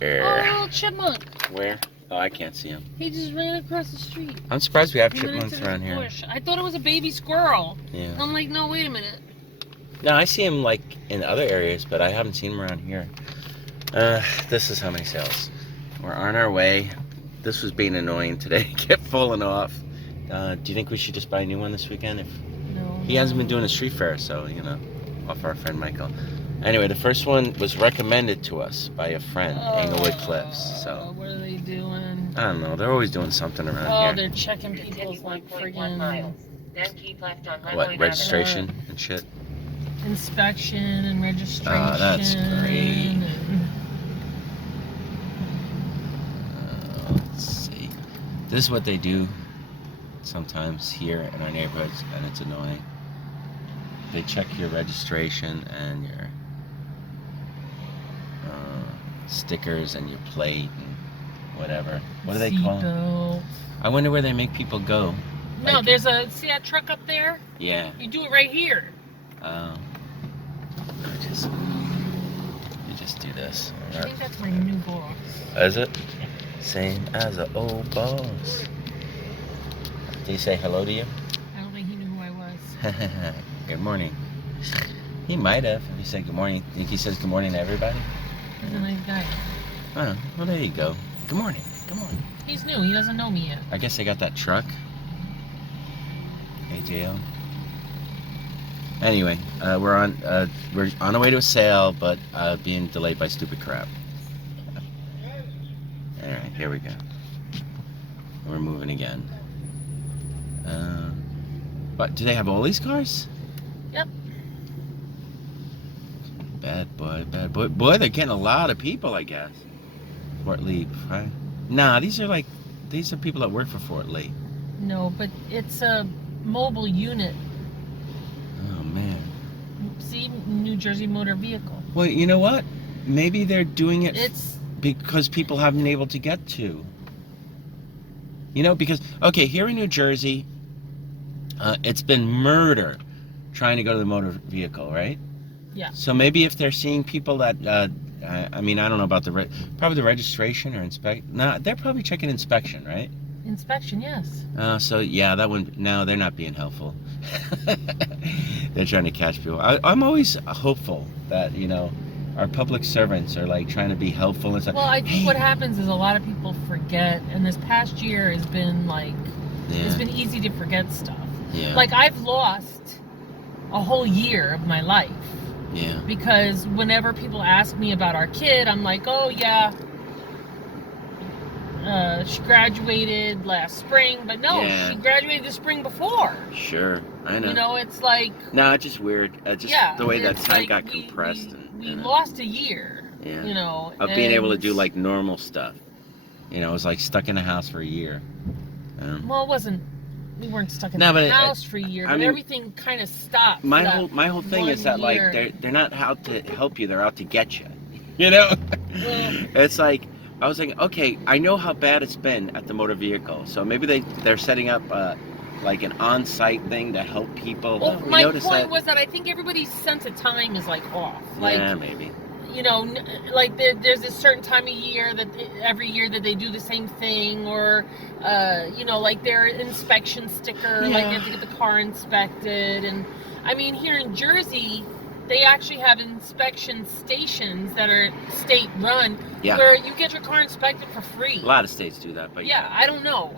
little chipmunk. Where? Oh, I can't see him. He just ran across the street. I'm surprised we have chipmunks around here. Bush. I thought it was a baby squirrel. Yeah. I'm like, no, wait a minute. No, I see him like in other areas, but I haven't seen him around here. This is how many sales. We're on our way. This was being annoying today. Kept falling off. Do you think we should just buy a new one this weekend? No. He hasn't been doing a street fair, so, you know, off our friend Michael. Anyway, the first one was recommended to us by a friend, Englewood Cliffs. So what are they doing? I don't know. They're always doing something around here. Oh, they're checking people's like friggin' what, registration and shit? Inspection and registration. Oh, that's great. Let's see. This is what they do sometimes here in our neighborhoods, and it's annoying. They check your registration and your stickers and your plate and whatever. What do they call it? I wonder where they make people go. No, like, there's a, see that truck up there? Yeah. You do it right here. You just do this. I think that's my new boss. Is it? Same as an old boss. Did he say hello to you? I don't think he knew who I was. Good morning. He might have. He said good morning. Think he says good morning to everybody? He's a nice guy. Oh, well, there you go. Good morning. Good morning. He's new. He doesn't know me yet. I guess they got that truck. AJL. Anyway, we're on our way to a sale, but being delayed by stupid crap. All right, here we go. We're moving again. But do they have all these cars? Yep. Bad boy, bad boy. Boy, they're getting a lot of people, I guess. Fort Lee, right? Nah, these are people that work for Fort Lee. No, but it's a mobile unit. Oh, man. See, New Jersey Motor Vehicle. Well, you know what? Maybe they're doing it because people haven't been able to get to. You know, because, okay, here in New Jersey, it's been murder trying to go to the motor vehicle, right? Yeah. So maybe if they're seeing people that, I mean, I don't know about probably the registration or no, they're probably checking inspection, right? Inspection, yes. So yeah, that one, no, they're not being helpful. They're trying to catch people. I'm always hopeful that, you know, our public servants are like trying to be helpful and stuff. Well, I think what happens is a lot of people forget, and this past year has been like, it's been easy to forget stuff. Yeah. Like, I've lost a whole year of my life. Yeah. Because whenever people ask me about our kid, I'm like, oh yeah, she graduated last spring, but no, she graduated the spring before. Sure, I know. You know, it's like... No, it's just weird. Just the way that time got compressed. We lost a year, you know. Of being able to do, like, normal stuff. You know, it was like stuck in a house for a year. Well, it wasn't... We weren't stuck in the house for a year, but everything kind of stopped. My whole thing is that, like, they're not out to help you, they're out to get you. You know? It's like... I was thinking, okay, I know how bad it's been at the motor vehicle, so maybe they're setting up like an on-site thing to help people. Well, my point was that I think everybody's sense of time is like off. Like, yeah, maybe. You know, like there's a certain time of year that every year that they do the same thing, or you know, like their inspection sticker, like you have to get the car inspected, and I mean here in Jersey. They actually have inspection stations that are state-run where you get your car inspected for free. A lot of states do that, but I don't know.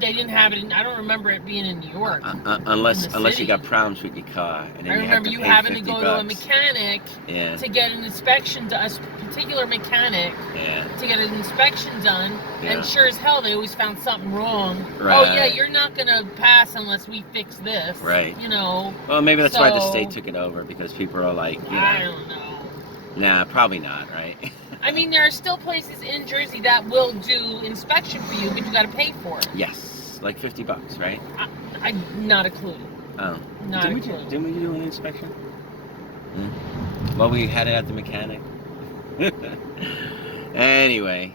They didn't have it. I don't remember it being in New York. Unless you got problems with your car, and then I remember you having to go to a mechanic to get an inspection done, a particular mechanic to get an inspection done. And sure as hell, they always found something wrong. Right. Oh yeah, you're not gonna pass unless we fix this. Right. You know. Well, maybe that's why the state took it over, because people are like, you know, I don't know. Nah, probably not, right? I mean, there are still places in Jersey that will do inspection for you, but you got to pay for it. Yes, like $50, right? Not a clue. Oh, not a clue. Didn't we do an inspection? Well, we had it at the mechanic. Anyway,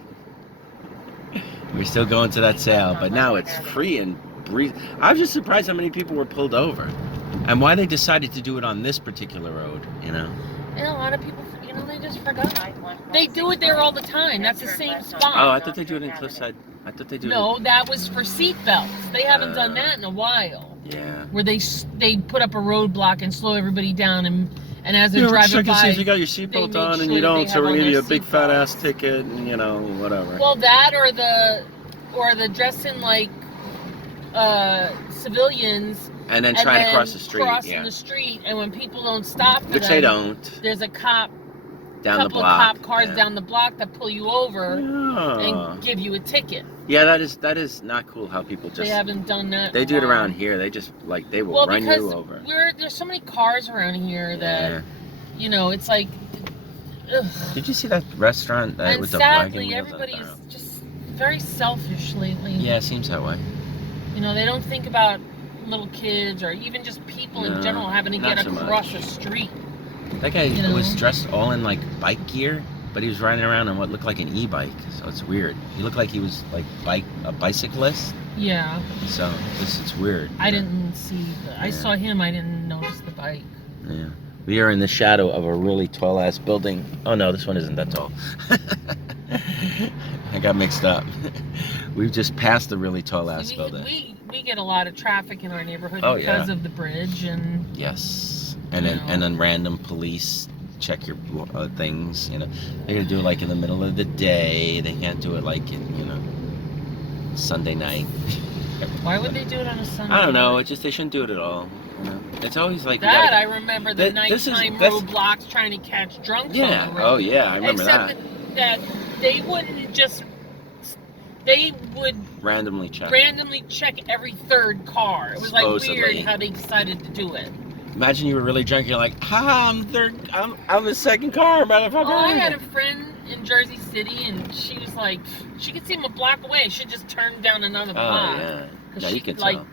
we're still going to that sale, but now it's free and breezy. I was just surprised how many people were pulled over, and why they decided to do it on this particular road. You know. And a lot of people, you know, they just forgot. They do it there all the time. That's the same spot. Oh, I thought they do it in Cliffside. I thought they do. No, that was for seat belts. They haven't done that in a while. Yeah. Where they put up a roadblock and slow everybody down, and as they're driving check by, and see if you got your seatbelt on, and you don't, so we're gonna give you a big fat ass ticket, and you know, whatever. Well, that or the dressing like civilians. And then trying to cross the street. Crossing the street, and when people don't stop for which them, they don't. There's a cop. Couple of cop cars down the block that pull you over and give you a ticket. Yeah, that is not cool how people just... They haven't done that. They do it around here. They just, like, they will run you over. There's so many cars around here that, you know, it's like... Ugh. Did you see that restaurant with the sadly, everybody's just very selfish lately. Yeah, it seems that way. You know, they don't think about little kids or even just people in general having to get across the street. That guy was dressed all in like bike gear, but he was riding around on what looked like an e-bike, so it's weird. He looked like he was like a bicyclist. Yeah. So it's weird. I didn't see I saw him, I didn't notice the bike. Yeah. We are in the shadow of a really tall ass building. Oh no, this one isn't that tall. I got mixed up. We've just passed the really tall ass building. We get a lot of traffic in our neighborhood because of the bridge and and then random police check your things. You know, they're gonna do it like in the middle of the day. They can't do it like in, you know, Sunday night. Why would they do it on a Sunday? I don't know. It's just they shouldn't do it at all. You know? It's always like that. I remember the nighttime roadblocks trying to catch drunks. Yeah. On the road. Oh yeah, I remember that. That they wouldn't just. They would randomly check every third car. It was supposedly. Like weird how they decided to do it. Imagine you were really drunk. You're like, I'm the second car, motherfucker. Oh, I had a friend in Jersey City, and she was like, she could see him a block away. She just turned down another block. Oh yeah, you can tell.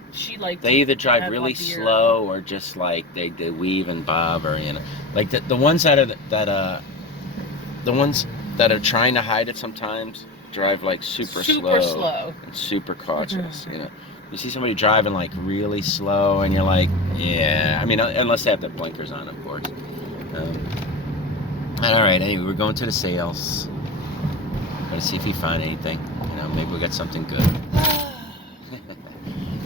They either drive really slow or just like they weave and bob, or you know, like the ones that are the ones that are trying to hide it sometimes. Drive like super slow and super cautious. You know, you see somebody driving like really slow, and you're like, yeah. I mean, unless they have the blinkers on, of course. All right. Anyway, we're going to the sales. Gotta see if we find anything. You know, maybe we got something good.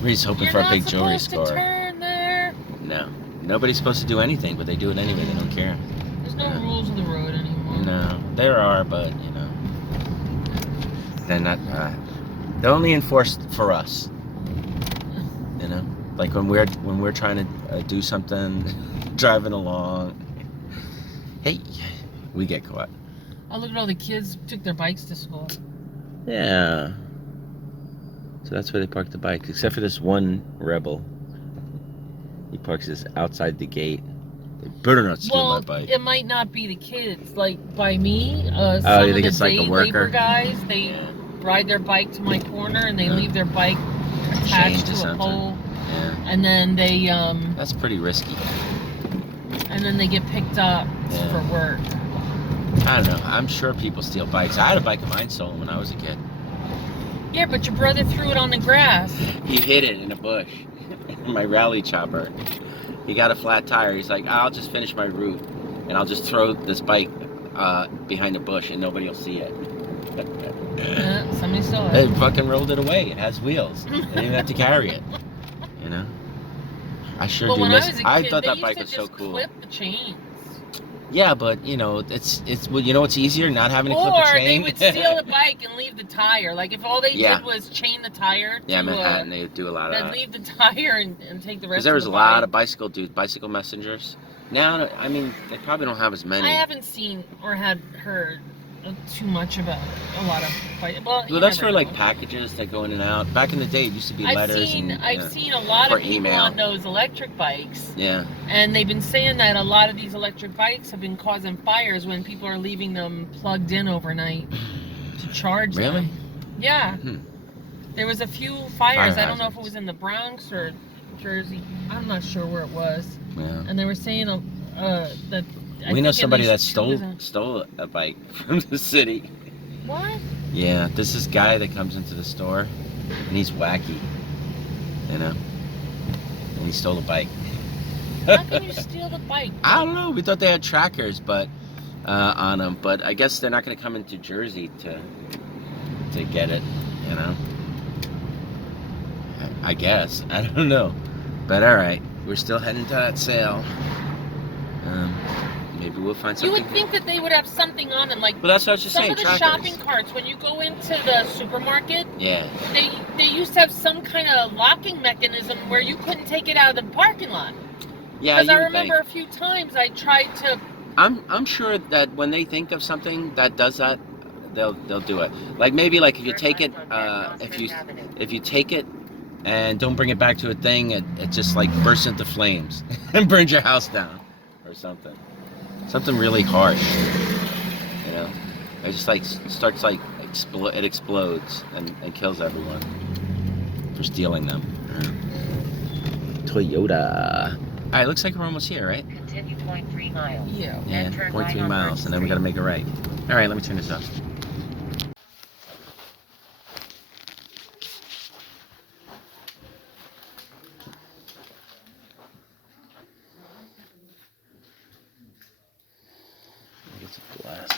We're just hoping for a big jewelry store. Turn there. No, nobody's supposed to do anything, but they do it anyway. They don't care. There's no rules of the road anymore. No, there are, but you know. They're not. They're only enforced for us. You know, like when we're trying to do something, driving along. Hey, we get caught. Oh, look at all the kids took their bikes to school. Yeah. So that's where they park the bikes, except for this one rebel. He parks this outside the gate. They better not steal my bike. It might not be the kids. Like by me, some you of think the it's like a worker? labor guys, they ride their bike to my corner and they leave their bike attached to a pole. Yeah. And then they that's pretty risky. And then they get picked up for work. I don't know. I'm sure people steal bikes. I had a bike of mine stolen when I was a kid. Yeah, but your brother threw it on the grass. He hid it in a bush. My rally chopper. He got a flat tire. He's like, I'll just finish my route, and I'll just throw this bike behind a bush, and nobody will see it. Yeah, somebody saw it. They fucking rolled it away. It has wheels. They didn't even have to carry it. You know? I sure do miss it. I thought that bike was so cool. Clip the chains. Yeah, but you know, it's well, you know what's easier, not having to clip a chain. Or they would steal the bike and leave the tire. Like if all they did was chain the tire. Yeah, Manhattan, they do a lot of that. They'd leave the tire and take the rest. Because there was a lot of bicycle dudes, bicycle messengers. Now, I mean, they probably don't have as many. I haven't seen or had heard too much about a lot of bike. Well, that's for like packages that go in and out. Back in the day, it used to be letters. I've seen a lot of people on those electric bikes. Yeah. And they've been saying that a lot of these electric bikes have been causing fires when people are leaving them plugged in overnight to charge them. Really? Yeah. There was a few fires. I don't know if it was in the Bronx or Jersey. I'm not sure where it was. Yeah. And they were saying that. We know somebody that stole a bike from the city. What? Yeah, there's this guy that comes into the store, and he's wacky, you know, and he stole a bike. How can you steal the bike? I don't know. We thought they had trackers, but on them, but I guess they're not going to come into Jersey to get it. You know. I guess. I don't know. But all right, we're still heading to that sale. Maybe we'll find something. You would think that they would have something on them, like. But that's what I was just some saying. Of the trackers. Shopping carts, when you go into the supermarket, yeah, they used to have some kind of locking mechanism where you couldn't take it out of the parking lot. Yeah, because I remember a few times I tried to. I'm sure that when they think of something that does that, they'll do it. Like maybe like if you take it, if you take it and don't bring it back to a thing, it just like bursts into flames and burns your house down or something. Something really harsh, you know. It just like starts like it explodes and kills everyone for stealing them. Toyota. All right, looks like we're almost here, right? Continue 0.3 miles. Yeah. 0.3 miles, and then we gotta make a right. All right, let me turn this off. Get some glasses.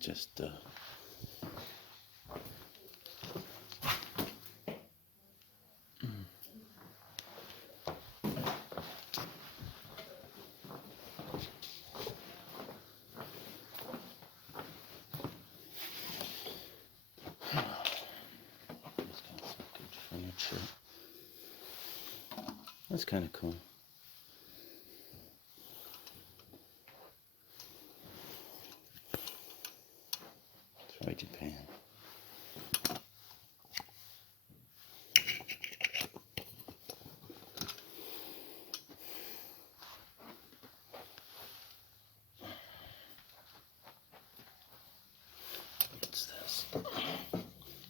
Just furniture. That's kind of cool. It's right, Japan. What's this?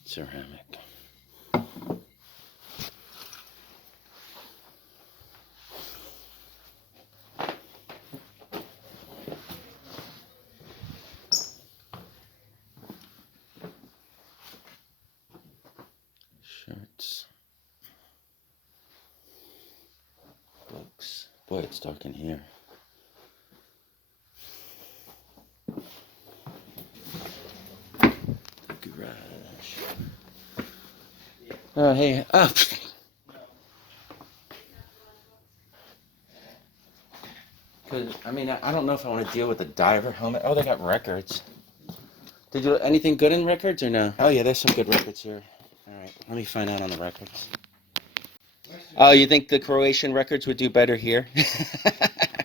Ceramic. Shirts. Books. Boy, it's dark in here. Garage. Oh, hey, up. Because, I mean, I don't know if I want to deal with the diver helmet. Oh, they got records. Did you anything good in records or no? Oh, yeah, there's some good records here. All right, let me find out on the records. Oh, you think the Croatian records would do better here?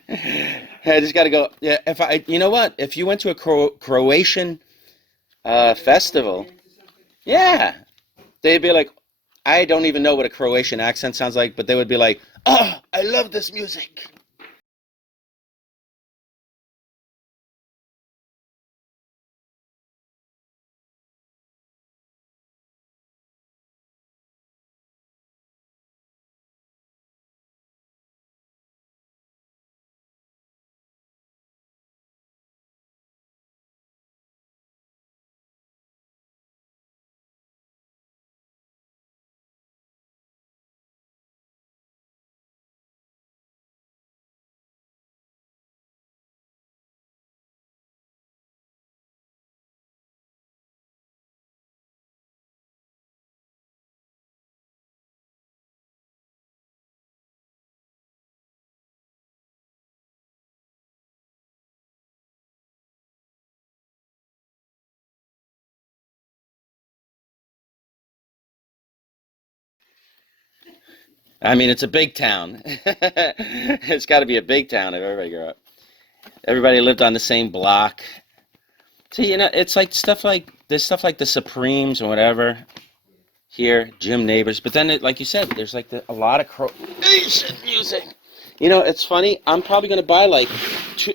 I just got to go. Yeah, you know what? If you went to a Croatian festival, yeah, they'd be like, I don't even know what a Croatian accent sounds like, but they would be like, oh, I love this music. I mean, it's a big town. It's got to be a big town if everybody grew up. Everybody lived on the same block. See, you know, it's like stuff like there's stuff like the Supremes or whatever here, gym neighbors. But then, like you said, there's like a lot of Croatian music. You know, it's funny. I'm probably gonna buy like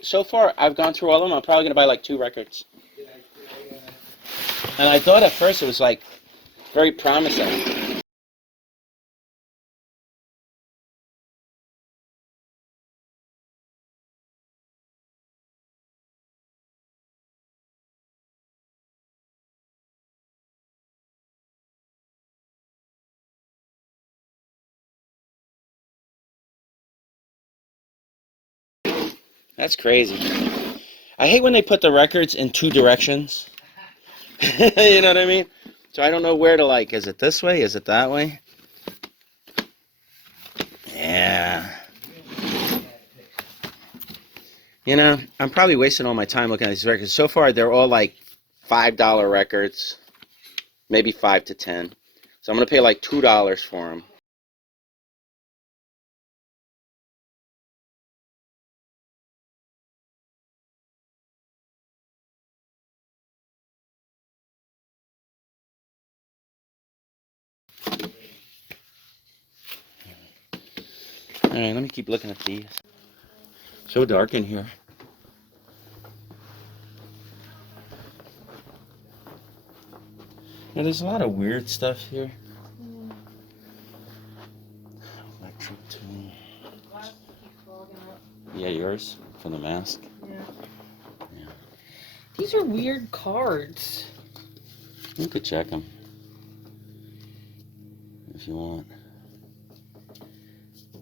so far. I've gone through all of them. I'm probably gonna buy like 2 records. And I thought at first it was like very promising. That's crazy. I hate when they put the records in 2 directions. You know what I mean? So I don't know where to like, is it this way? Is it that way? Yeah. You know, I'm probably wasting all my time looking at these records. So far, they're all like $5 records, maybe 5 to 10. So I'm going to pay like $2 for them. All right, let me keep looking at these. So dark in here. Yeah, there's a lot of weird stuff here. Electric tune. Yeah, yours from the mask. Yeah. These are weird cards. You could check them if you want.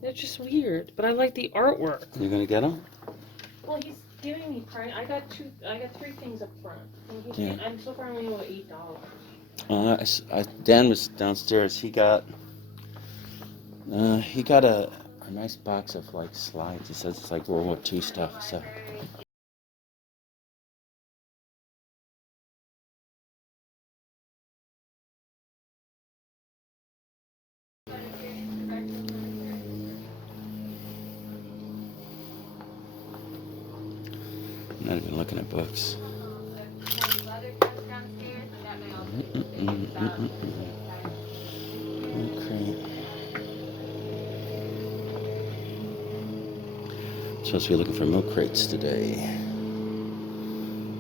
They're just weird, but I like the artwork. You gonna get them? Well, he's giving me price. I got 3 things up front. And I'm so far only $8. Dan was downstairs. He got a nice box of like slides. He says it's like World War II stuff. So. I'm not even looking at books. Supposed to be looking for milk crates today.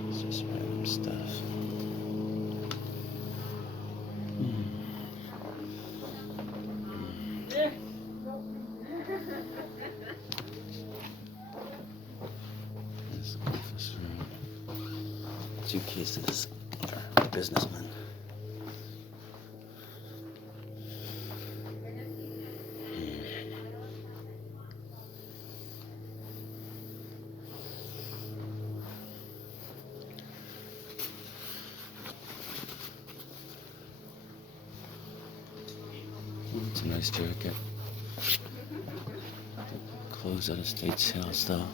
It's just random stuff. This office room. Suitcases. Businessman. It's a nice jacket. Clothes at estate sales though.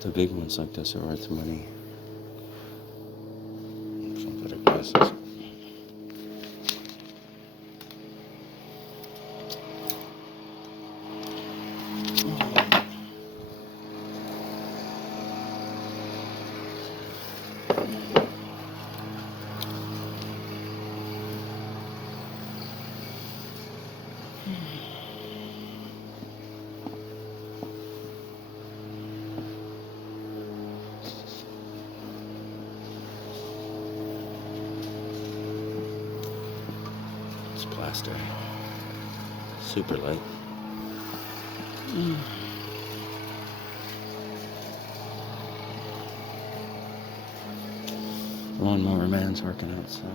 The big ones like this are worth money. Some better glasses. faster. Super light. Lawnmower man's working outside.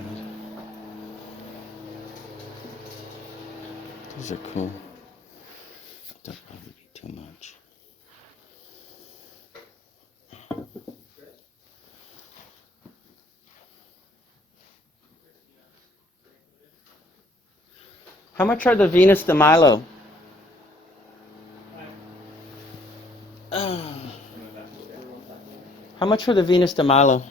These are cool. That'll probably be too much. How much are the Venus de Milo? How much for the Venus de Milo?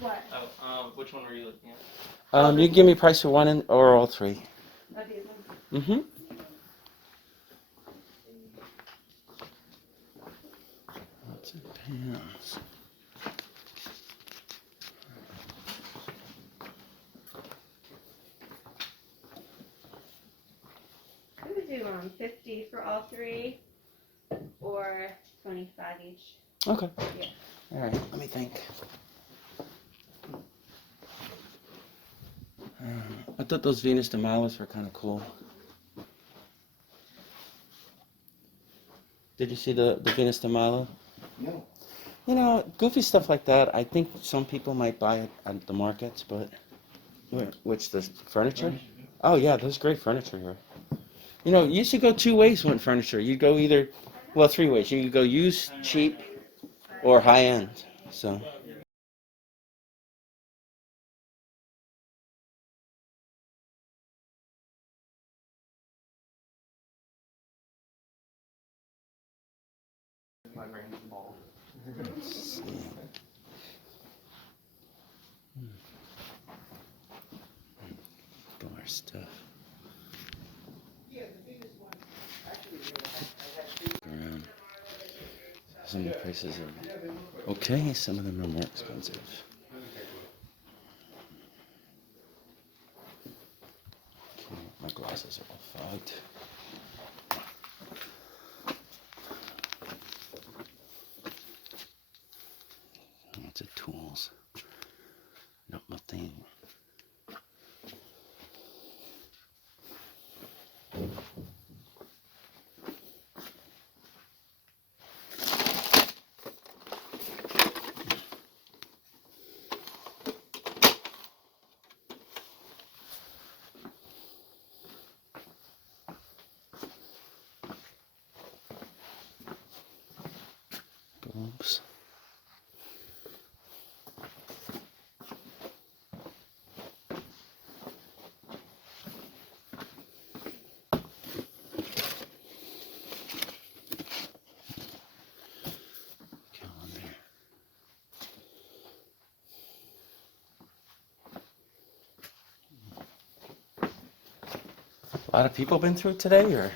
What? Oh, which one were you looking at? You can give me a price for one or all three. Mm-hmm. Lots of pants. We would do 50 for all three, or 25 each. Okay. Yeah. All right. Let me think. I thought those Venus de Milos were kind of cool. Did you see the Venus de Milo? No. You know, goofy stuff like that. I think some people might buy it at the markets, but which the furniture? Oh yeah, there's great furniture here. You know, you should go two ways with furniture. You go either, well, three ways. You could go used, cheap, or high end. So. My brain's bald. Let's see. More stuff. Around. Some of the prices are okay, some of them are more expensive. Okay, my glasses are all fogged. Lots of tools. Not nothing. Bulbs. A lot of people been through today, or?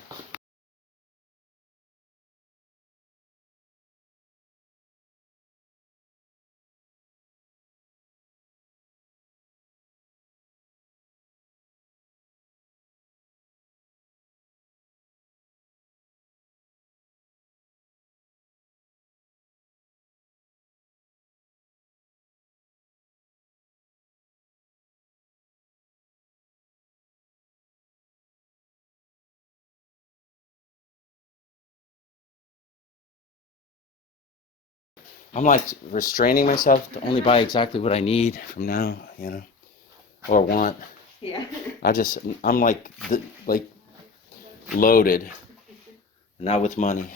I'm like restraining myself to only buy exactly what I need from now, you know, or want. Yeah. I'm like loaded, not with money.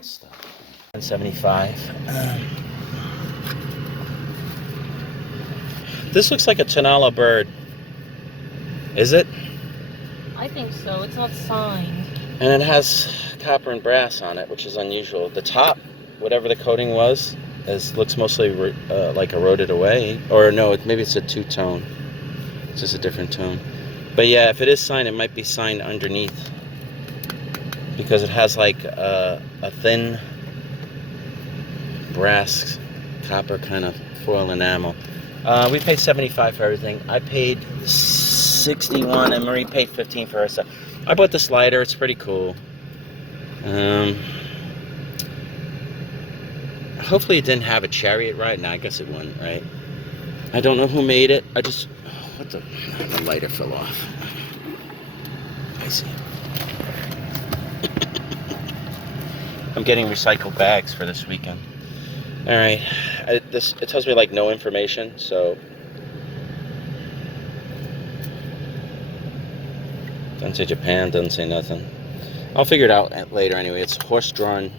Stuff. 175. This looks like a Tanala bird. Is it? I think so. It's not signed. And it has copper and brass on it, which is unusual. The top, whatever the coating was, looks mostly like eroded away. Or no, maybe it's a two-tone. It's just a different tone. But yeah, if it is signed, it might be signed underneath, because it has like a thin brass copper kind of foil enamel. We paid $75 for everything. I paid $61 and Marie paid $15 for her stuff. I bought the slider. It's pretty cool. Hopefully it didn't have a chariot ride. No, I guess it wouldn't, right? I don't know who made it. I just... What the... The lighter fell off. I see. I'm getting recycled bags for this weekend. Alright. It tells me, like, no information, so... Doesn't say Japan, doesn't say nothing. I'll figure it out later anyway. It's horse-drawn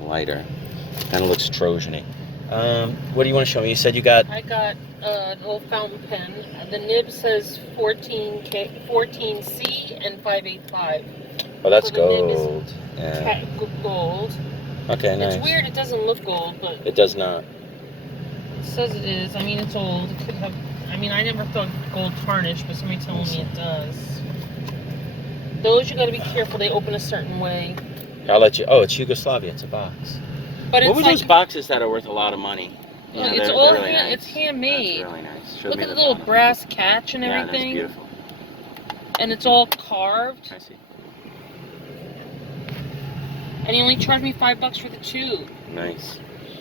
lighter. Kind of looks Trojan-y. What do you want to show me? You said you got... I got an old fountain pen. The nib says 14C and 585. Oh, that's so the nib is gold. Yeah. Gold. Okay, nice. It's weird. It doesn't look gold, but... It does not. It says it is. I mean, it's old. It could have... I mean, I never thought gold tarnish, but somebody told me it does. Those you got to be careful. They open a certain way. I'll let you... Oh, it's Yugoslavia. It's a box. But what it's were like, those boxes that are worth a lot of money? Look, Yeah, it's they're all really nice. It's handmade. That's really nice. Show Look me at the little bottom. brass catch and Yeah, everything. that's beautiful. And it's all carved. I see. And he only charged me $5 for the tube. Nice.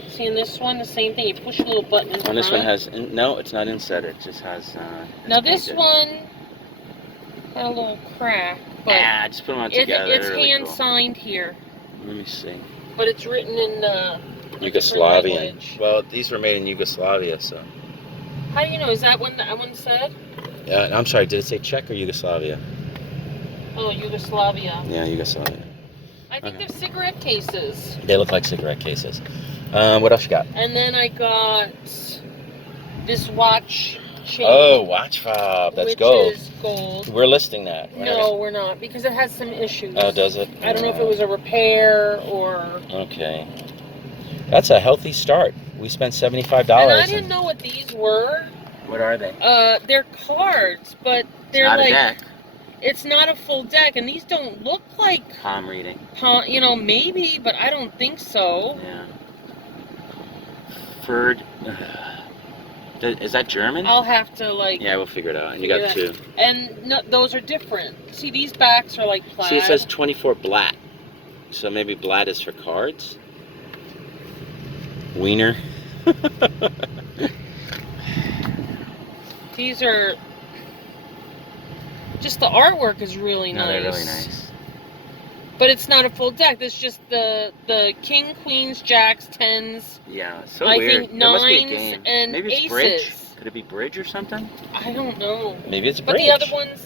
See, in this one, the same thing. You push a little button in And this one front. has... No, it's not inset. It just has... Now this painted. one got a little crack, but Yeah, just put them on together. it's They're really hand cool. signed here. Let me see. But it's written in Yugoslavian. language. Well, these were made in Yugoslavia, so... How do you know? Is that what that one said? Yeah, I'm sorry. Did it say Czech or Yugoslavia? Oh, Yugoslavia. Yeah, Yugoslavia. I think Okay. they're cigarette cases. They look like cigarette cases. What else you got? And then I got this watch chain. Oh, watch fob. That's which gold. is gold. We're listing that. No, we're not, because it has some issues. Oh, does it? I don't know if it was a repair or... Okay. That's a healthy start. We spent $75. And I didn't know what these were. What are they? They're cards, but they're Not like... a deck. It's not a full deck, and these don't look like... Palm reading. You know, maybe, but I don't think so. Yeah. Furred. Is that German? I'll have to, like... Yeah, we'll figure it out. And you got figure two. And no, those are different. See, these backs are like plaid. See, it says 24 Blatt. So maybe Blatt is for cards? Wiener. These are... Just the artwork is really nice. No, they're really nice. But it's not a full deck. This is just the king, queens, jacks, tens. Yeah, so I weird. think There must be a nines game. and Maybe it's aces. bridge. Could it be bridge or something? I don't know. Maybe it's But bridge. the other ones,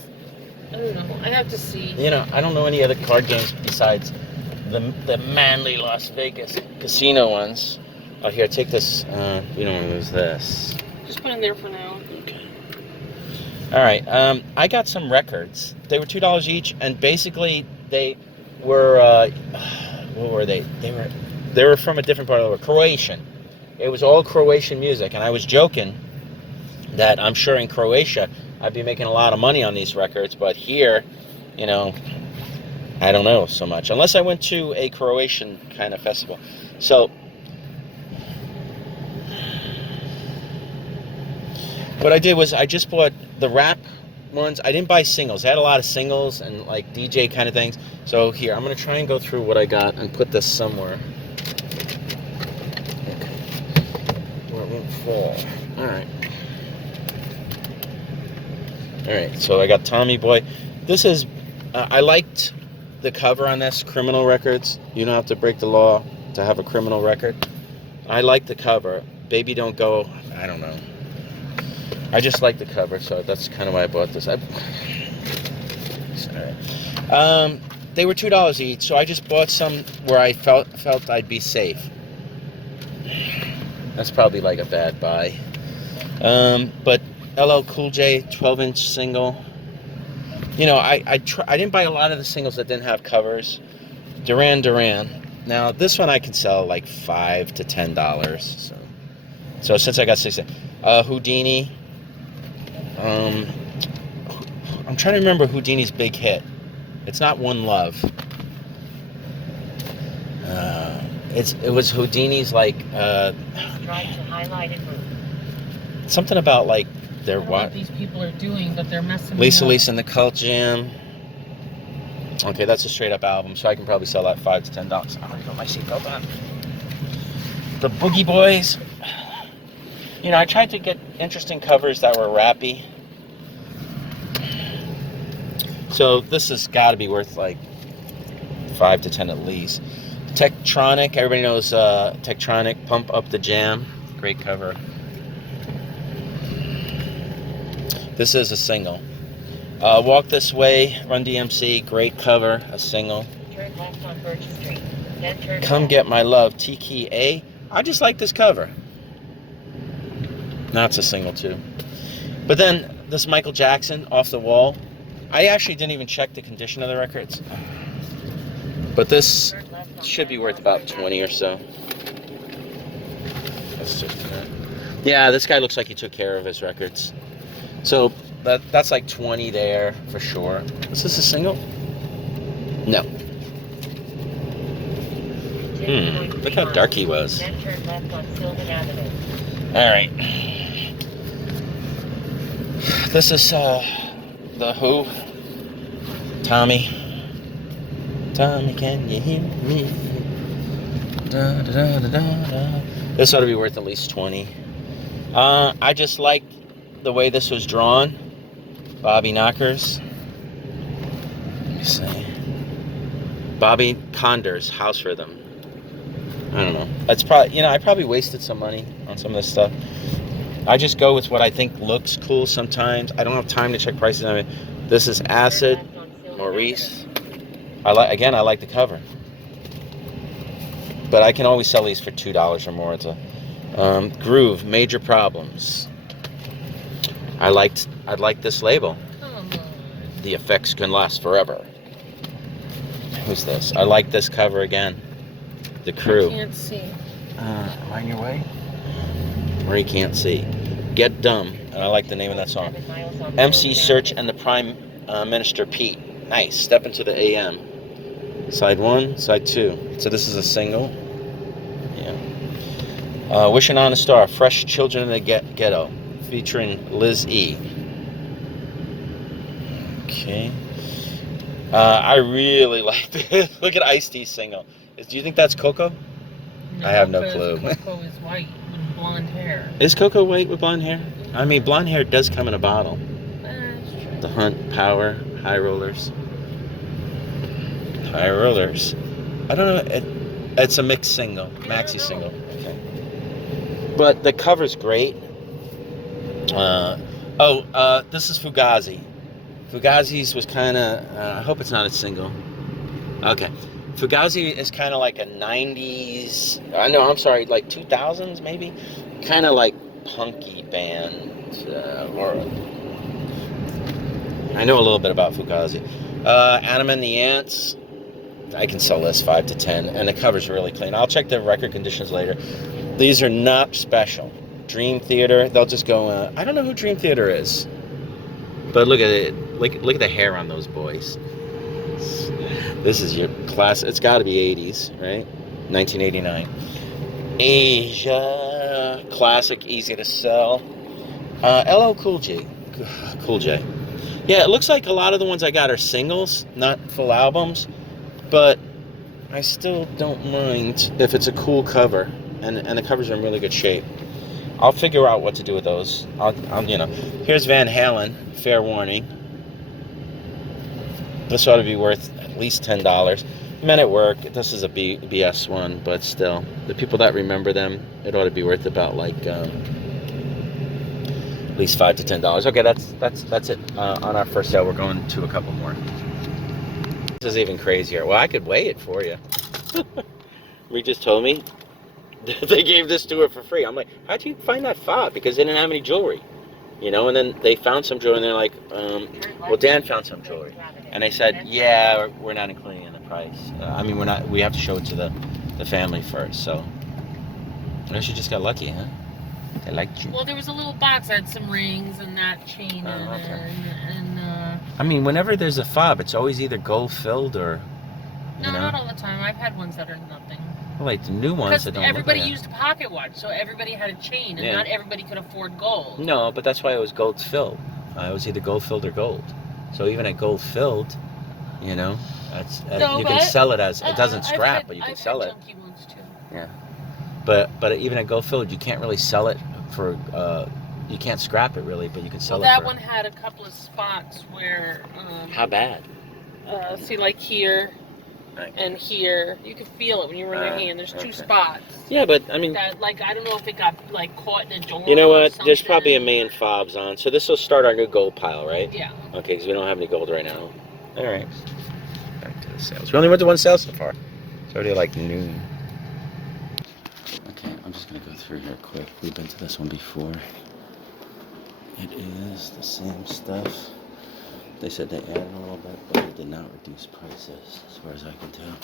I don't know. I have to see. You know, I don't know any other card games besides the manly Las Vegas casino ones. Oh, here, take this. We don't want to lose this. Just put them there for now. Okay. All right. I got some records. They were $2 each, and basically they were. What were they? They were from a different part of the world. Croatian. It was all Croatian music, and I was joking that I'm sure in Croatia I'd be making a lot of money on these records, but here, you know, I don't know so much. Unless I went to a Croatian kind of festival. So, what I did was I just bought the rap ones. I didn't buy singles. I had a lot of singles and like DJ kind of things. So here, I'm going to try and go through what I got and put this somewhere where it won't fall. Alright. Alright, so I got Tommy Boy. This is, I liked the cover on this, Criminal Records. You don't have to break the law to have a criminal record. I like the cover. Baby Don't Go, I don't know. I just like the cover, so that's kind of why I bought this. They were $2 each, so I just bought some where I felt I'd be safe. That's probably like a bad buy. But LL Cool J 12-inch single. You know, I didn't buy a lot of the singles that didn't have covers. Duran Duran. Now this one I can sell like $5 to $10. So since I got 6, Houdini. I'm trying to remember Houdini's big hit. It's not One Love. It was Houdini's like something about like their I don't know what these people are doing, but they're messing Lisa me up. Lisa and the Cult Jam. Okay, that's a straight up album, so I can probably sell that $5 to $10. I already got my seatbelt on. The Boogie Boys. You know, I tried to get interesting covers that were rappy. So this has got to be worth like 5 to 10 at least. Tektronic, everybody knows Tektronic, Pump Up the Jam, great cover. This is a single. Walk This Way, Run DMC, great cover, a single. Turn left on Birch Street, then turn Come left. Get My Love, TKA. I just like this cover. That's a single too. But then this Michael Jackson, Off the Wall. I actually didn't even check the condition of the records. But this should be worth about 20 or so. Yeah, this guy looks like he took care of his records. So that's like 20 there for sure. Is this a single? No. Look how dark he was. Then turn left on Sylvan Avenue. All right. This is The Who. Tommy, can you hear me? Da, da, da, da, da. This ought to be worth at least 20. I just like the way this was drawn. Bobby Knockers. Let me see. Bobby Condor's House Rhythm. I don't know. That's probably, you know, I probably wasted some money on some of this stuff. I just go with what I think looks cool sometimes. I don't have time to check prices. I mean, this is Acid, Maurice. I like the cover. But I can always sell these for $2 or more. It's a Groove, Major Problems. I like this label. The effects can last forever. Who's this? I like this cover again. The Crew. I can't see. Am I in your way? Or you can't see. Get Dumb. And I like the name of that song. MC Search and the Prime Minister Pete. Nice. Step Into the AM. Side 1, side 2. So this is a single. Yeah. Wishing on a Star. Fresh Children in the Ghetto. Featuring Liz E. Okay. I really like this. Look at Ice-T's single. Do you think that's Coco? No, I have no clue. Coco is white with blonde hair. Is Coco white with blonde hair? I mean, blonde hair does come in a bottle. That's true. The Hunt, Power, High Rollers. High Rollers. I don't know. It's a mixed single, maxi single. Okay. But the cover's great. This is Fugazi. Fugazi's was kind of. I hope it's not a single. Okay. Fugazi is kind of like a 90s. Like 2000s maybe. Kind of like punky band. I know a little bit about Fugazi. Adam and the Ants. I can sell this 5 to 10, and the cover's really clean. I'll check the record conditions later. These are not special. Dream Theater, they'll just go. I don't know who Dream Theater is, but look at it. Look at the hair on those boys. This is your class. It's got to be 80s, right? 1989. Asia, classic, easy to sell. LL Cool J. Yeah, it looks like a lot of the ones I got are singles, not full albums. But I still don't mind if it's a cool cover, and the covers are in really good shape. I'll figure out what to do with those. I'll here's Van Halen, Fair Warning. This ought to be worth at least $10. Men at Work, this is a BS one, but still, the people that remember them, it ought to be worth about like at least $5 to $10. Okay, that's it on our first sale. We're going to a couple more. This is even crazier. Well, I could weigh it for you. Regis told me they gave this to her for free. I'm like, how'd you find that fob? Because they didn't have any jewelry, And then they found some jewelry, and they're like, well, Dan found some jewelry, and they said, yeah, we're not including it in the price. We're not. We have to show it to the family first. So I guess you just got lucky, huh? They liked you. Well, there was a little box that had some rings and that chain in it, and whenever there's a fob, it's always either gold-filled or, No, not all the time. I've had ones that are nothing. Well, like the new ones that don't everybody look like used a pocket watch, so everybody had a chain, and not everybody could afford gold. No, but that's why it was gold-filled. It was either gold-filled or gold. So even at gold-filled, you can sell it as, it doesn't scrap, but you can sell it. Junky ones too. Yeah. But even at gold-filled, you can't really sell it for you can't scrap it really, but you can sell Well, it. that For, one had a couple of spots where. How bad? See, like here and here, you can feel it when you run your hand. There's two spots. Yeah, but I mean, that, like, I don't know if it got like caught in a door. you know or what? something. There's probably a million fobs on. So this will start our new gold pile, right? Yeah. Okay, because we don't have any gold right now. All right. Back to the sales. We only went to one sale so far. It's already like noon. Okay, I'm just gonna go through here quick. We've been to this one before. It is the same stuff. They said they added a little bit, but it did not reduce prices, as far as I can tell.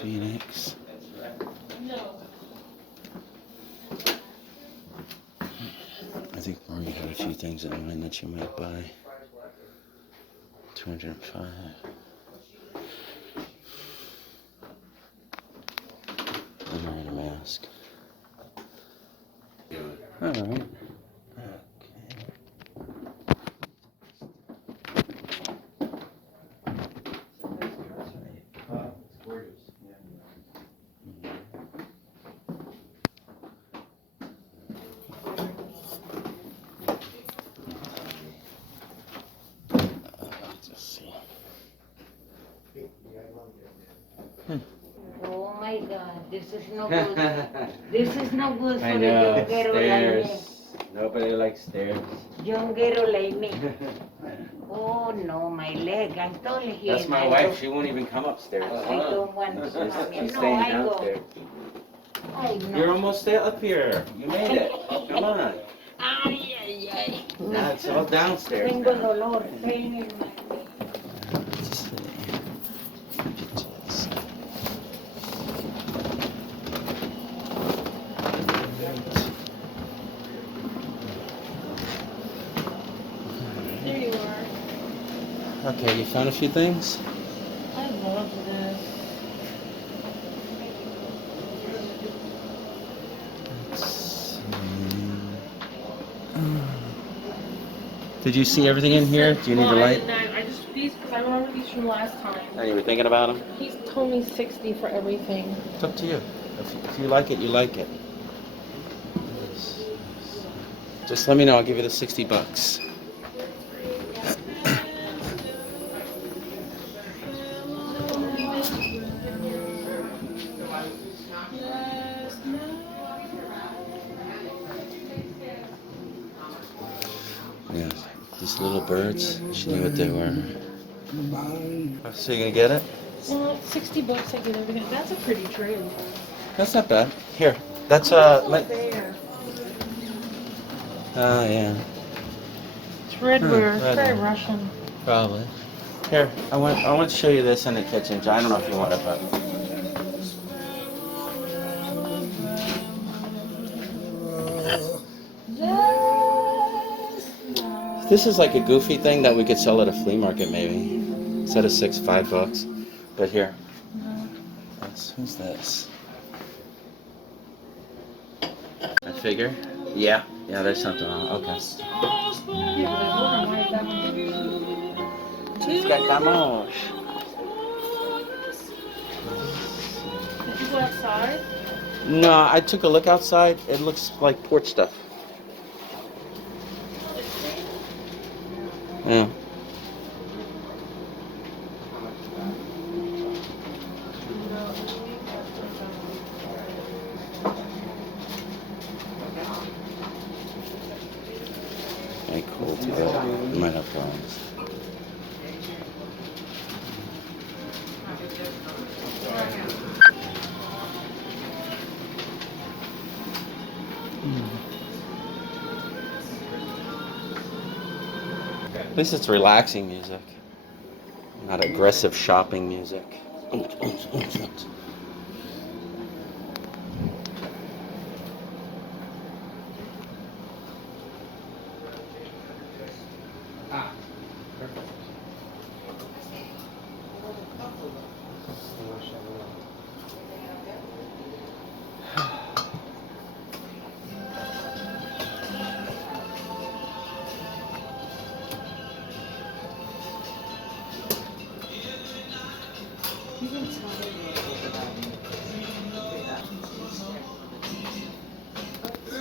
Phoenix. I think Marie had a few things in mind that she might buy. 205. I'm wearing a mask. All right. Oh my God, this is no good. This is no good for I a know, young girl like me. stairs. Nobody likes stairs. Young girl like me. Oh no, my leg. I told him. That's my wife. She won't even come upstairs. I don't want to. She's No, staying I go. downstairs. I know. You're almost there up here. You made it. Come on. Ay, ay, ay. Now it's all downstairs. Tengo dolor. Pain in my leg. Let's see. There you are. Okay, you found a few things? I love this. Did you see everything in here? Do you need a light? I just these because I remember these from last time. Oh, you were thinking about them? He's told me 60 for everything. It's up to you. If you like it, you like it. Just let me know. I'll give you the 60 bucks. Yeah, these little birds. She knew what they were. So you gonna get it? Well, 60 bucks I get everything. That's a pretty tree. That's not bad. Here, that's There. Oh yeah, It's redware. It's very redware. Russian. probably. Here, I want to show you this in the kitchen. I don't know if you want it, but. This is like a goofy thing that we could sell at a flea market maybe. Instead of $5 bucks. But here. Who's this? I figure. Yeah, there's something wrong. Okay. Escacamos. Did you go outside? No, I took a look outside. It looks like porch stuff. Yeah. Ain't cool to it. You might have problems. At least it's relaxing music, not aggressive shopping music.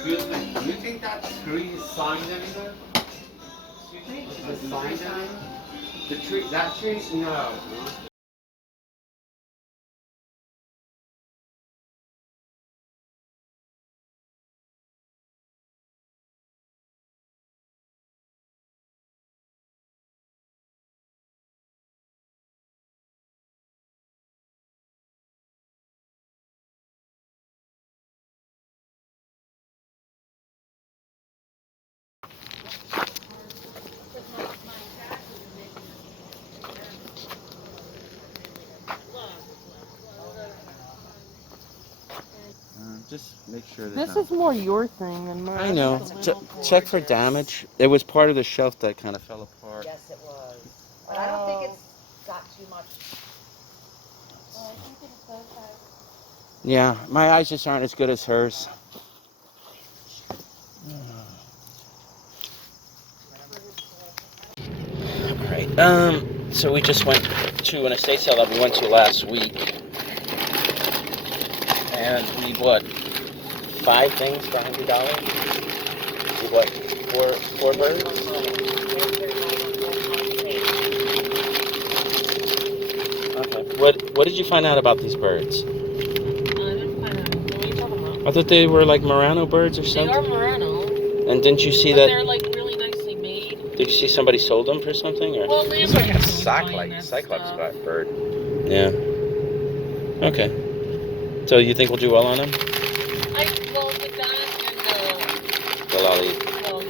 Excuse me, do you think that tree is signed anywhere? Excuse me, is it signed anywhere? The tree, that tree? No. Just make sure This is more your thing than mine. I know. Check for damage. It was part of the shelf that kind of fell apart. Yes, it was. But I don't think it's got too much. Well, I think it's both sides. Yeah, my eyes just aren't as good as hers. Alright, so we just went to an estate sale that we went to last week. And we bought 5 things for $100. We bought four birds. Okay. What did you find out about these birds? I didn't find out. What are you talking about? I thought they were like Murano birds or something. They are Murano. And didn't you see but that? They're like really nicely made. Did you see somebody sold them for something? Or? Well, it's like a Cyclops bird. Yeah. Okay. So you think we'll do well on them? Well, with that and The lolly. well,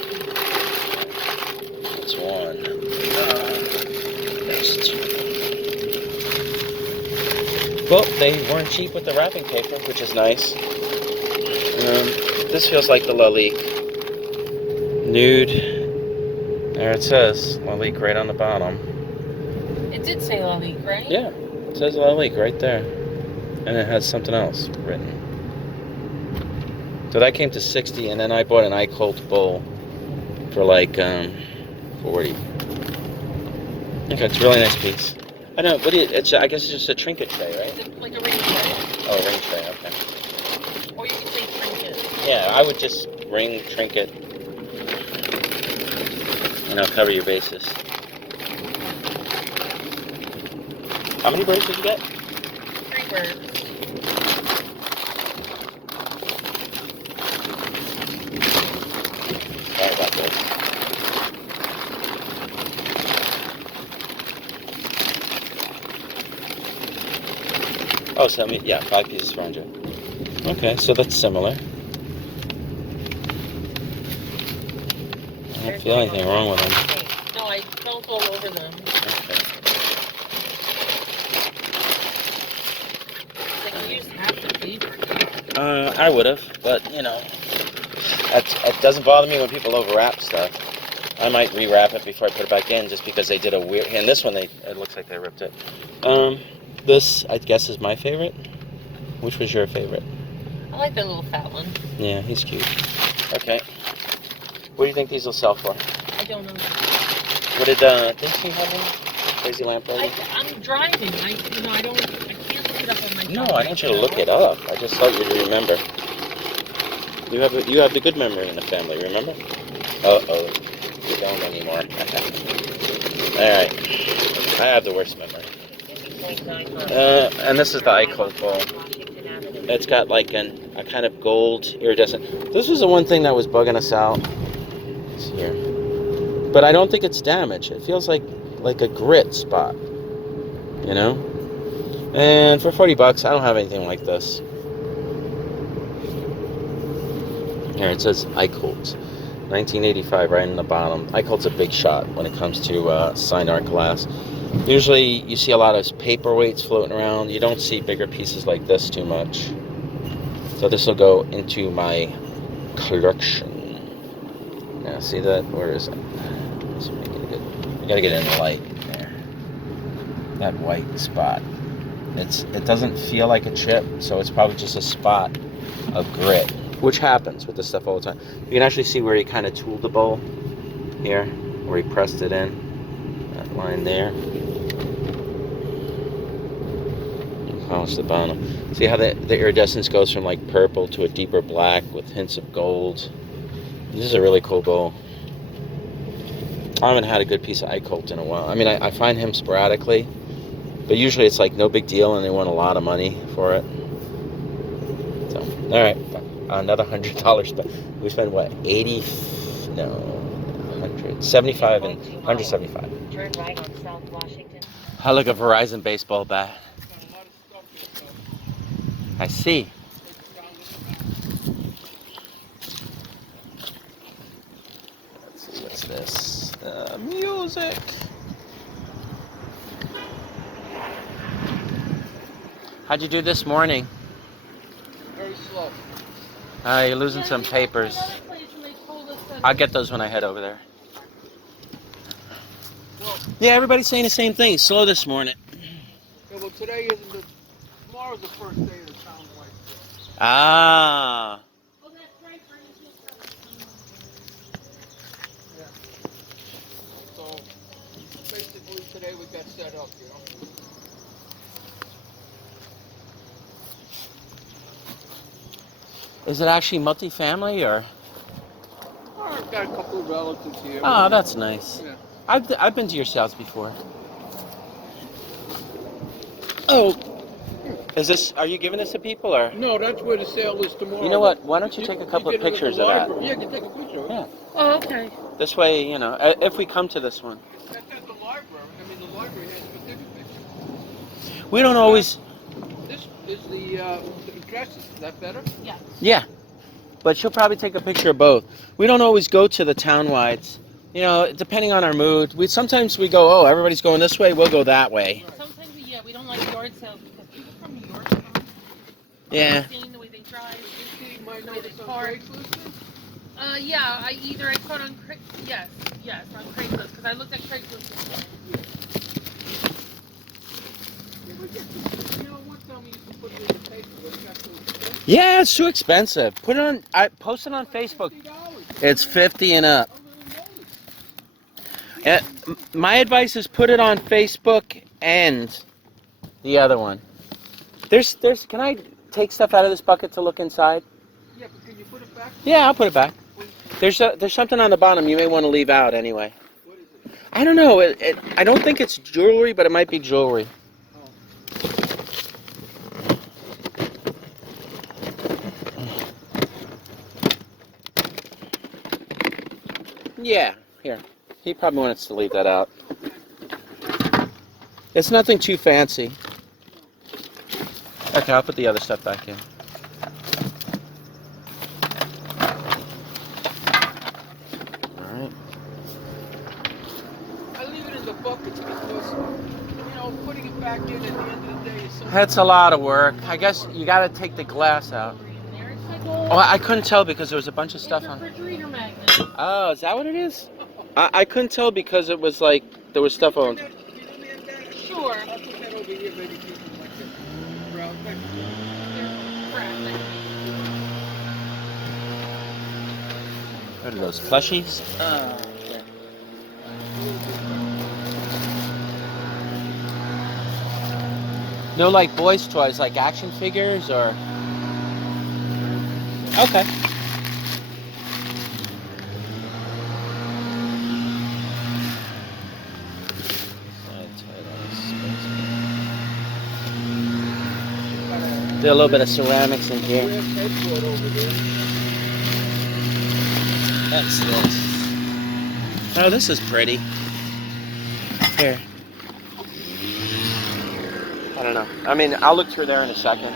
That's one. There's 2. Well, they weren't cheap with the wrapping paper, which is nice. This feels like the Lalique. Nude. There it says Lalique right on the bottom. it did say Lalique, right? Yeah, it says Lalique right there. And it has something else written. So that came to 60, and then I bought an iColt bowl for like 40. Okay, it's a really nice piece. I don't know, what do you, I guess it's just a trinket tray, right? It's like a ring tray. Oh, ring tray, okay. Or you can say trinket. Yeah, I would just ring, trinket, and I'll cover your bases. How many birds did you get? 3 birds. Sorry about this. Oh, so yeah, 5 pieces for 100. Okay, so that's similar. I don't feel anything wrong with them. No, I felt all over them. Okay. They could use half the paper. I would have, but you know, it doesn't bother me when people overwrap stuff. I might rewrap it before I put it back in, just because they did a weird. And this one, it looks like they ripped it. This, I guess, is my favorite. Which was your favorite? I like the little fat one. Yeah, he's cute. Okay. What do you think these will sell for? I don't know. What didn't you have one? Crazy Lamp Lady? I'm driving. I can't look it up on my phone. No, I want you to look it up. I just thought you'd remember. You have the good memory in the family, remember? Uh-oh. You don't anymore. Alright. I have the worst memory. And this is the iCold bowl. It's got like a kind of gold iridescent. This was the one thing that was bugging us out. It's here. But I don't think it's damaged. It feels like a grit spot. You know? And for $40, I don't have anything like this. Here it says iCold. 1985 right in the bottom. iCold's a big shot when it comes to signed art glass. Usually you see a lot of paperweights floating around. You don't see bigger pieces like this too much. So this will go into my collection. Now see that? Where is it? Let's make it good. You gotta get it in the light. There. That white spot. It doesn't feel like a chip, so it's probably just a spot of grit, which happens with this stuff all the time. You can actually see where he kind of tooled the bowl here, where he pressed it in. That line there. polish the bottom. See how the iridescence goes from like purple to a deeper black with hints of gold. This is a really cool bowl. I haven't had a good piece of eye colt in a while. I mean, I find him sporadically, but usually it's like no big deal and they want a lot of money for it. So, all right, another $100. We spent what, 80? No, 175 and 175. Turn right on South Washington. I look a Verizon baseball bat. I see. Let's see, what's this? Music. How'd you do this morning? Very slow. You're losing some papers. I'll get those when I head over there. Well, Yeah, everybody's saying the same thing. Slow this morning. yeah, well, today isn't the. Tomorrow's the first day of the town white sale. Ah. Yeah. So basically today we got set up, you know. Is it actually multifamily or? I've got a couple of relatives here. Oh, that's nice. Yeah. I've been to your sales before. Oh, is this? Are you giving this to people or? No, that's where the sale is tomorrow. You know what? Why don't you take a couple of pictures of that? Yeah, you can take a picture of it. Yeah. Oh, okay. This way, you know, if we come to this one, That's at the library. I mean, the library has specific pictures. we don't always. This is the dresses. Is that better? Yeah. Yeah, but she'll probably take a picture of both. We don't always go to the town-wides. You know, depending on our mood. Sometimes we go, oh, everybody's going this way, we'll go that way. Sometimes we don't like yard sales because people from New York come. Yeah. Seeing the way they drive. You might The way notice they on park. Craigslist. Yeah. I caught on yes, on Craigslist because I looked at Craigslist before. Yeah, but you know, one time we used to put it in the paper, but it got too expensive. Yeah, it's too expensive. Put it on. I post it on Facebook. $50. It's 50 and up. I really noticed. My advice is put it on Facebook and the other one. There's. Can I take stuff out of this bucket to look inside? Yeah, but can you put it back? Yeah, I'll put it back. There's something on the bottom you may want to leave out anyway. What is it? I don't know. I don't think it's jewelry, but it might be jewelry. Yeah, here. He probably wants to leave that out. It's nothing too fancy. Okay, I'll put the other stuff back in. Alright. I leave it in the buckets because, you know, putting it back in at the end of the day is something. That's a lot of work. I guess you gotta take the glass out. Oh, I couldn't tell because there was a bunch of stuff on. Refrigerator magnet. Oh, is that what it is? I couldn't tell because it was like there was stuff on. Sure. I'll put that over here, maybe people like it. Well, thank you. What are those plushies? No, like boys' toys, like action figures or. Okay. Do a little bit of ceramics in here. That's this. Oh, this is pretty. Here. I don't know. I mean, I'll look through there in a second.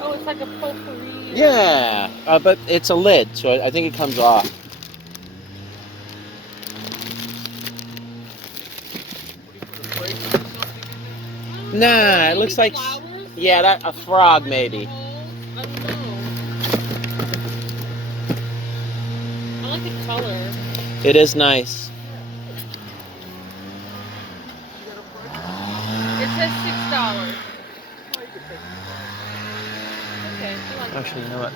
Oh, it's like a potpourri. Yeah, but it's a lid, so I think it comes off. Nah, it looks like, yeah, that a frog maybe. I don't know. I like the color. It is nice. It says $6. Okay. Actually, you know what?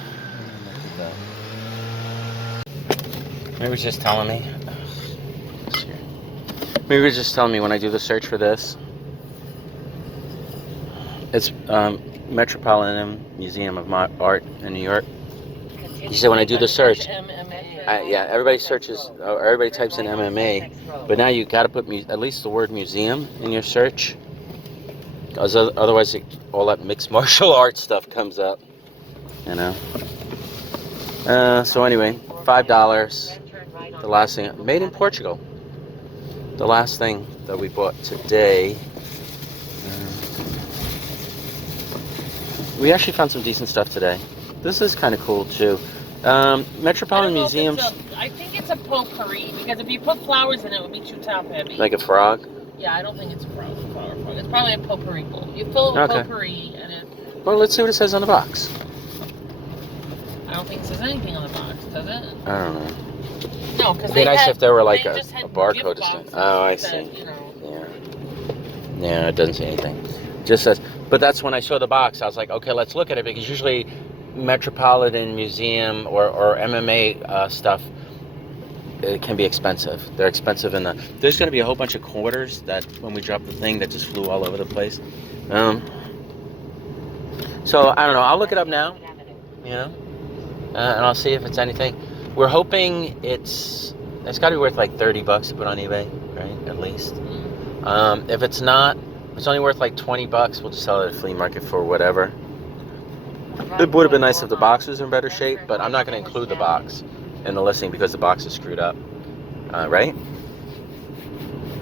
Maybe was just telling me. Maybe was just telling me when I do the search for this. It's Metropolitan Museum of Art in New York. You say when I do the search, yeah, everybody searches, or everybody types in MMA, but now you got to put at least the word museum in your search, because otherwise all that mixed martial arts stuff comes up, you know. So anyway, $5. The last thing, made in Portugal. The last thing that we bought today. We actually found some decent stuff today. This is kind of cool too. Metropolitan Museums. I think it's a potpourri, because if you put flowers in it, it would be too top heavy. Like a frog? Yeah, I don't think it's a flower frog. It's probably a potpourri bowl. You fill it with potpourri and it... Well, let's see what it says on the box. I don't think it says anything on the box, does it? I don't know. No, because it'd be nice if there were like a barcode. Oh, I see. You know. Yeah, it doesn't say anything. Just says, but that's when I saw the box, I was like, okay, let's look at it, because usually Metropolitan Museum or MMA stuff, it can be expensive. They're expensive there's going to be a whole bunch of quarters that when we dropped the thing that just flew all over the place. So I don't know, I'll look it up now, you know, and I'll see if it's anything. We're hoping it's got to be worth like $30 to put on eBay, right, at least. If it's not, if it's only worth like $20, we'll just sell it at a flea market for whatever. It would have been nice if the box was in better shape, but I'm not going to include the box in the listing because the box is screwed up, right?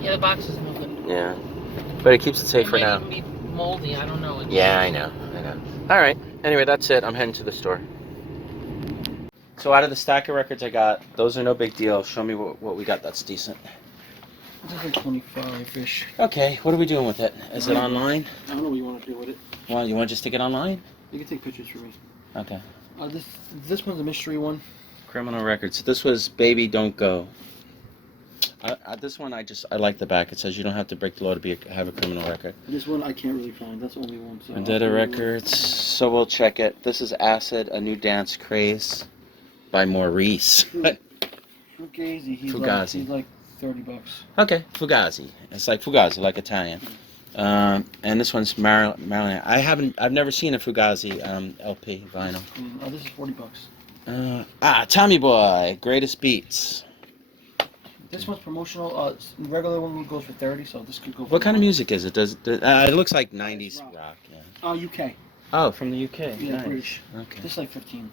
Yeah, the box is no good. Yeah, but it keeps it safe for now. It might even be moldy, I don't know. Yeah, I know. All right, anyway, that's it. I'm heading to the store. So out of the stack of records I got, those are no big deal. Show me what we got that's decent. This is like 25-ish. Okay, what are we doing with it? Is it online? I don't know what you want to do with it. Well, you want to just stick it online? You can take pictures for me. Okay. This one's a mystery one. Criminal records. This was Baby Don't Go. This one I like the back. It says you don't have to break the law to have a criminal record. This one I can't really find. That's the only one. So Vendetta records. So we'll check it. This is Acid, A New Dance Craze by Maurice. Fugazi. He's Fugazi. Like $30. Okay, Fugazi. It's like Fugazi, like Italian. And this one's Maryland. I've never seen a Fugazi LP vinyl. This is $40. Tommy Boy, Greatest Beats. This one's promotional. Regular one goes for $30, so this could go. What kind of music is it? It looks like 90s rock. Yeah. UK. Oh, from the UK. Yeah, nice. British. Okay. This is like 15.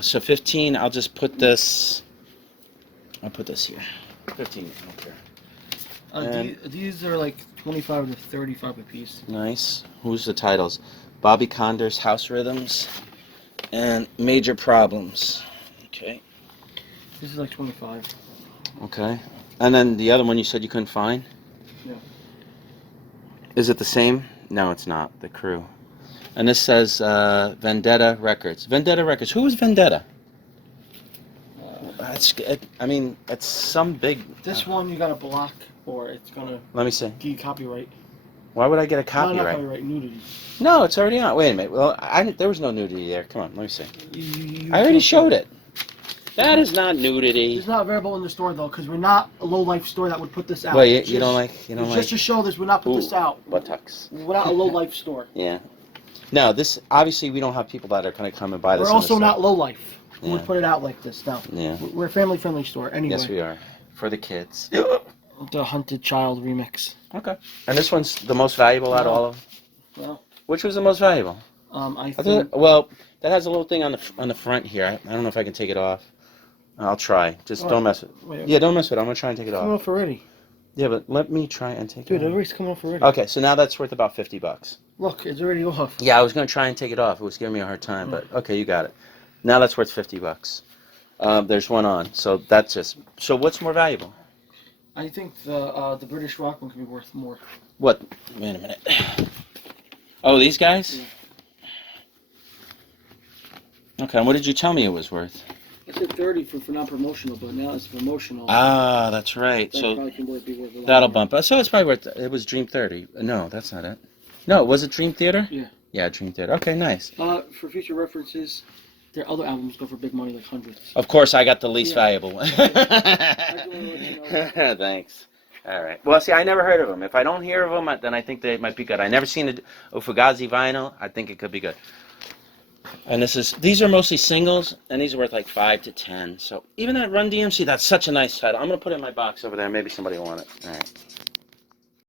So 15. I'll just put this. I'll put this here. 15. Okay. These are like 25 to 35 a piece. Nice. Who's the titles? Bobby Conder's House Rhythms and Major Problems. Okay. This is like 25. Okay. And then the other one you said you couldn't find? Yeah. Is it the same? No, it's not. The Crew. And this says Vendetta Records. Vendetta Records. Who is Vendetta? It's some big... This one you gotta block, or it's gonna... Let me see. Give you copyright. Why would I get a copyright? No, not copyright, nudity. No, it's already on. Wait a minute. Well, there was no nudity there. Come on, let me see. I already showed it. That is not nudity. It's not available in the store though, because we're not a low-life store that would put this out. Well, you don't like... Just to show this, we're not put this out. Buttocks. We're not a low-life store. Yeah. No, this... Obviously, we don't have people that are going to come and buy this. We're also not low-life. We Yeah. would put it out like this. No. Yeah. We're a family-friendly store. Anyway. Yes, we are. For the kids. The Hunted Child remix. Okay. And this one's the most valuable out of all of them? Well, Which was the most valuable? I think... Well, that has a little thing on the front here. I don't know if I can take it off. I'll try. Just don't mess with it. Wait, Yeah, don't mess with it. I'm going to try and take it It's coming off. off already. Yeah, but let me try and take it Dude, off. everything's coming off already. Okay, so now that's worth about $50. Look, it's already off. Yeah, I was going to try and take it off. It was giving me a hard time, but okay, you got it. Now that's worth $50. There's one on, so that's just... So what's more valuable? I think the British rock one could be worth more. What? Wait a minute. Oh, these guys? Yeah. Okay, and what did you tell me it was worth? I said 30 for non-promotional, but now it's promotional. Ah, that's right. That So probably can be worth a lot that'll more. bump. So it's probably worth... It was Dream 30. No, that's not it. No, was it Dream Theater? Yeah. Yeah, Dream Theater. Okay, nice. For future references, their other albums go for big money, like hundreds. Of course, I got the least valuable one. I do want to let you know. Thanks. All right. Well, see, I never heard of them. If I don't hear of them, then I think they might be good. I never seen a Fugazi vinyl. I think it could be good. And these are mostly singles, and these are worth like 5 to 10. So even that Run DMC, that's such a nice title. I'm gonna put it in my box over there. Maybe somebody will want it. All right.